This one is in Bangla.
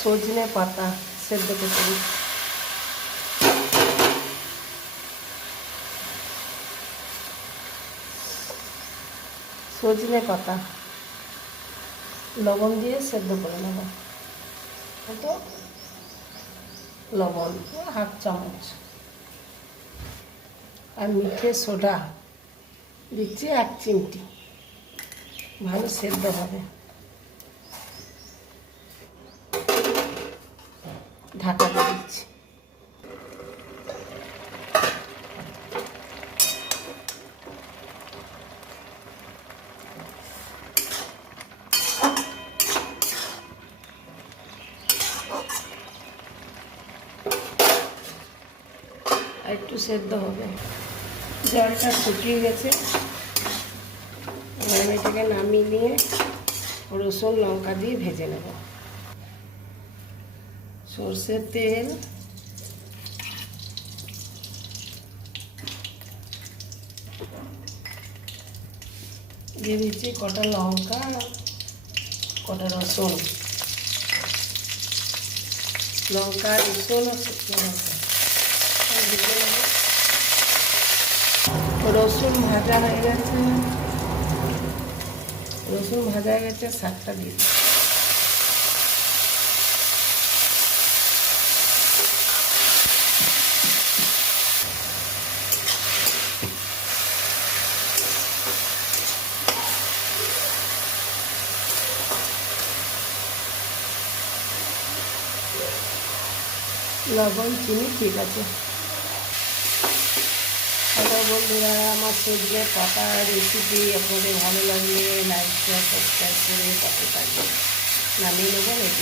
সজনে পাতা সেদ্ধ করতে দিই। সজনে পাতা লবণ দিয়ে সেদ্ধ করে নেব। তো লবণ হাফ চামচ আর মিঠে সোডা দিচ্ছি 1 চিমটি। ভালো সেদ্ধ হবে। ঢাকা দিয়ে দিচ্ছি। আর একটু সেদ্ধ হবে। জলটা শুকিয়ে গেছে। এবার এটাকে নামিয়ে নিয়ে রসুন লঙ্কা দিয়ে ভেজে নেব। সর্ষের তেল, দিয়ে দিচ্ছি কটা লঙ্কা, কটা রসুন। লঙ্কা রসুন আর শুকনো লঙ্কা ভেজে নেব। রসুন ভাজা হয়ে গেছে। রসুন ভাজা হয়ে গেছে, শাকটা দিয়ে দিচ্ছি। লবণ চিনি ঠিক আছে। হ্যালো বন্ধুরা, আমার সজনে পাতা রেসিপি আপনাদের ভালো লাগলে লাইক শেয়ার সাবস্ক্রাইব করে পাশে থাকবেন। নামিয়ে নেব।